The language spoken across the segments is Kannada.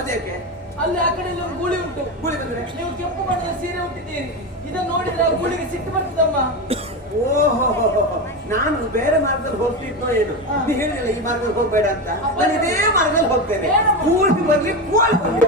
ಅದಕ್ಕೆ ಅಲ್ಲಿ ಆ ಕಡೆ ಒಂದು ಗೂಳಿ ಉಂಟು. ಗೂಳಿ ಬಂದ್ರೆ ನೀವು ಕೆಂಪು ಬಣ್ಣದ ಸೀರೆ ಉಟ್ಟಿದ್ದೀರಿ, ಇದನ್ನು ನೋಡಿದ್ರೆ ಆ ಗೂಳಿಗೆ ಸಿಟ್ಟು ಬರ್ತದಮ್ಮ. ಓಹೋ, ನಾನು ಬೇರೆ ಮಾರ್ಗದಲ್ಲಿ ಹೋಗ್ತಿದ್ನೋ ಏನು? ನೀ ಹೇಳಿಲ್ಲ ಈ ಮಾರ್ಗದಲ್ಲಿ ಹೋಗ್ಬೇಡ ಅಂತ. ನಾನು ಇದೇ ಮಾರ್ಗದಲ್ಲಿ ಹೋಗ್ತೇನೆ. ಕೂಲಿ ಬರ್ಲಿ, ಕೂಲಿ ಬರ್ಲಿ.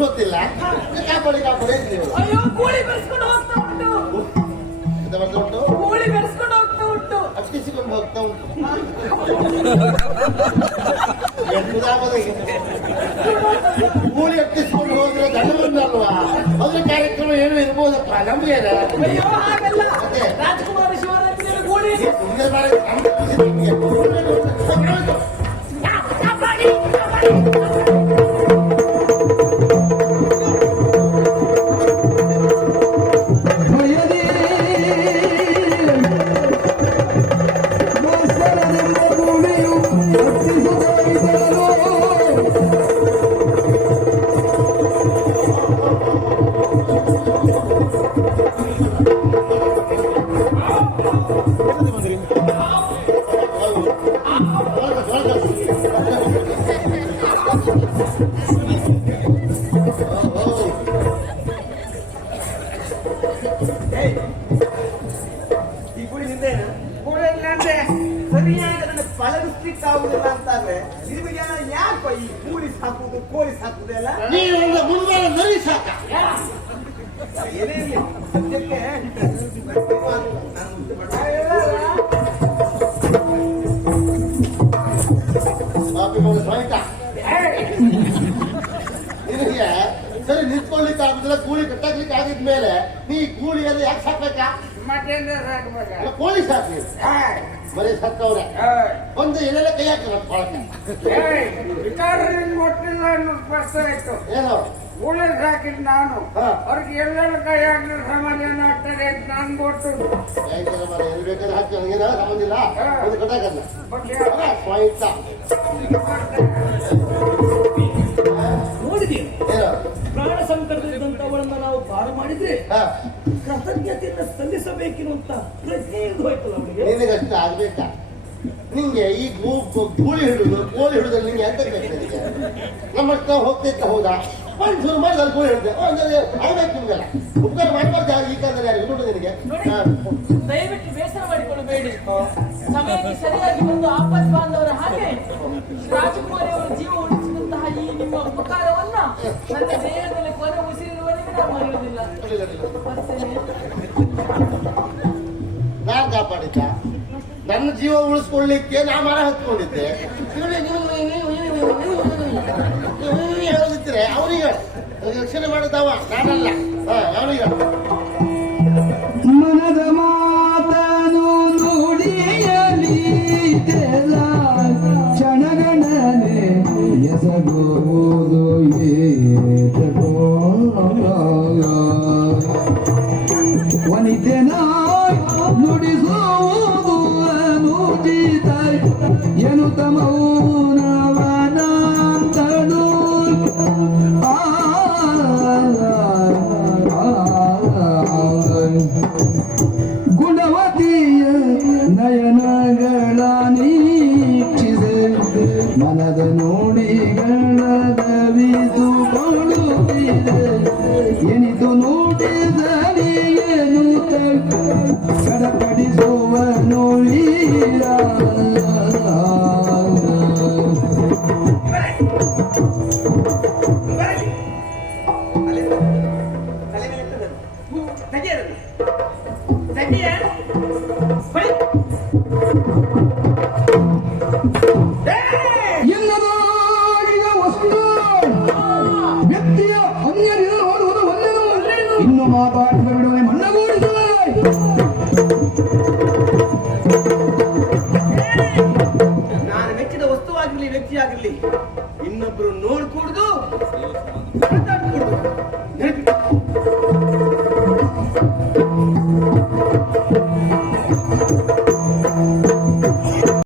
ಗೊತ್ತಿಲ್ಲ ಕಾಪಾಡಿ ಕಾಪಾಡಿ ಅಯ್ಯೋ ಗೂಳಿ ಬೆರೆಸ್ಕೊಂಡು ಹೋಗ್ತಾ ಉಂಟು, ಗೂಳಿ ಬೆರೆಸ್ಕೊಂಡು ಹೋಗ್ತಾ ಉಂಟು, ಅಟ್ಕಿಸಿಕೊಂಡು ಹೋಗ್ತಾ ಉಂಟು. ಗೂಳಿ ಅಟ್ಟಿಸ್ಕೊಂಡು ಹೋದ್ರೆ ದಂಡವನ್ನಲ್ವಾ? ಅದ್ರ ಕಾರ್ಯಕ್ರಮ ಏನು ಇರ್ಬೋದಪ್ಪ ನಮ್ಗೆ. ಅಯ್ಯೋ ಹಾಗಲ್ಲ, ರಾಜ್ಕುಮಾರ್ ಶಿವರಾತ್ರಿ ಗೂಳಿ ಪಳಗಿಸ್ಲಿಕ್ಕಾಗುದಿಲ್ಲ ಅಂತಾದ್ರೆ ನಿಮಗೆ ಯಾಕೋ ಈ ಕೂಲಿ ಸಾಕುದು ಕೋಳಿ ಸಾಕುದು ಎಲ್ಲ? ನೀವೊಂದು ಮುಂದೆ ನರಿ ಸಾಕ ಏನೇ ಸದ್ಯಕ್ಕೆ ನಿನಗೆ ಸರಿ ನಿಂತ್ಕೊಳ್ಳಿಕ್ಕೆ ಆಗುದಿಲ್ಲ, ಕೂಲಿ ಕಟ್ಟಾಕ್ಲಿಕ್ಕೆ ಆಗಿದ್ಮೇಲೆ ನೀ ಕೂಲಿಯಲ್ಲಿ ಯಾಕೆ ಸಾಕ್ಬೇಕಾ? ಕೋಳಿ ಸಾಕಿ ಬರೀ ಸತ್ತವ್ರೆ ಒಂದು ಎಲ್ಲೆಲ್ಲ ಕೈ ಹಾಕಿಲ್ಲ ಏನೋ ಕೂಲಿ ಸಾಕಿದ್ ನಾನು. ಅವ್ರಿಗೆ ಎಲ್ಲೆಲ್ಲ ಕೈ ಹಾಕಿದ್ರೆ ಸಮಾಧಾನ ಆಗ್ತದೆ ಅಂತ ನನ್ ಗೊತ್ತು. ಎಲ್ಲಿ ಬೇಕಾದ್ರೆ ಹಾಕಿ ನನಗೇನ ಸಂಬಂಧ ಇಲ್ಲ, ಒಂದು ಕಟ್ಟಾಕಲ್ಲ ಸ್ವಾಯಿತ ನೋಡಿದೆ. ಪ್ರಾಣ ಸಂಕಟದಲ್ಲಿದ್ದಂತವಳನ್ನ ನಾವು ಪಾರು ಮಾಡಿದ್ರೆ ಕೃತಜ್ಞತೆಯನ್ನು ಸಲ್ಲಿಸಬೇಕಿರುವಂತ ಪ್ರಜ್ಞೆ ಹೋಯ್ತಲ್ಲ ಅವಳಿಗೆ. ನಿನಗಷ್ಟ ಆಗ್ಬೇಕಾ? ನಿಂಗೆ ಈ ಗೂಳಿ ಹಿಡಿದು ಕೋಳಿ ಹಿಡಿದ್ರೆ ನಿಂಗೆ ಎಂತ ಬೇಕು? ನಮ್ಮಷ್ಟು ನಾವು ಹೋಗ್ತಿದ್ದ ಹೌದಾ? ಒಂದು ಶುರು ಮಾಡಿ ಅಲ್ಲಿ ಕೋಳಿ ಹಿಡಿದೆ ಆಗ್ಬೇಕು ನಿಮ್ಗೆಲ್ಲ. ಉಪಕಾರ ಮಾಡಬಾರ್ದು ಈ ಕಾಲದಲ್ಲಿ ಯಾರು ನೋಡು ನಿನಗೆ. ದಯವಿಟ್ಟು ಬೇಸರ ಮಾಡಿಕೊಳ್ಳಬೇಡಿ. ಸಮಯಕ್ಕೆ ಸರಿಯಾಗಿ ಒಂದು ಆಪತ್ ಬಾಂಧವರ ಹಾಗೆ ರಾಜಕುಮಾರಿ ಅವರ ಜೀವ ಉಳಿಸಿದಂತಹ ಈ ನಿಮ್ಮ ಉಪಕಾರವನ್ನ ನನ್ನ ದೇಹದಲ್ಲಿ ಕೊನೆ ಉಸಿರಿರುವವರೆಗೆ ನಾವು ಮರೆಯುವುದಿಲ್ಲ. ನಾನ್ ಕಾಪಾಡಿದ್ದ ನನ್ನ ಜೀವ ಉಳಿಸ್ಕೊಳ್ಳಿಕ್ಕೆ ನಾ ಮರ ಹತ್ಕೊಂಡಿದ್ದೆ. ಹೇಳಿದ್ರೆ ಅವನಿಗೆ ರಕ್ಷಣೆ ಮಾಡಿದವ ನಾನಲ್ಲ. ಅವನಿಗೆ ಮನದ ಮಾತನು ನುಡಿಯಲಿ ಕ್ಷಣಗಣನೆ ಎಸಗುವುದು ವನಿತೆನ ನುಡಿಸುವುದು ಅನುಚಿತ ಎನ್ನುತ್ತ ಮೌನವನಂತನು ಗುಣವತಿಯ ನಯನಗಳ ನೀಕ್ಷಿದೆ ಮನದ ನುಡಿಗಳ ದವಿದುಕೊಳ್ಳುತ್ತಿದೆ ಎನಿತು ನುಡಿದರಿಯೇನು ಕಡಪಡಿಸುವ ನುಡಿಯ ಇನ್ನದಾಗಿಗ ಪಾತಾಳದ ಬಿಡುವೆ ಮಣ್ಣಗೂಡಿಸುವೆ. ನಾನು ಮೆಚ್ಚಿದ ವಸ್ತುವಾಗಿರ್ಲಿ ವ್ಯಕ್ತಿಯಾಗಿರ್ಲಿ ಇನ್ನೊಬ್ರು ನೋಡಿ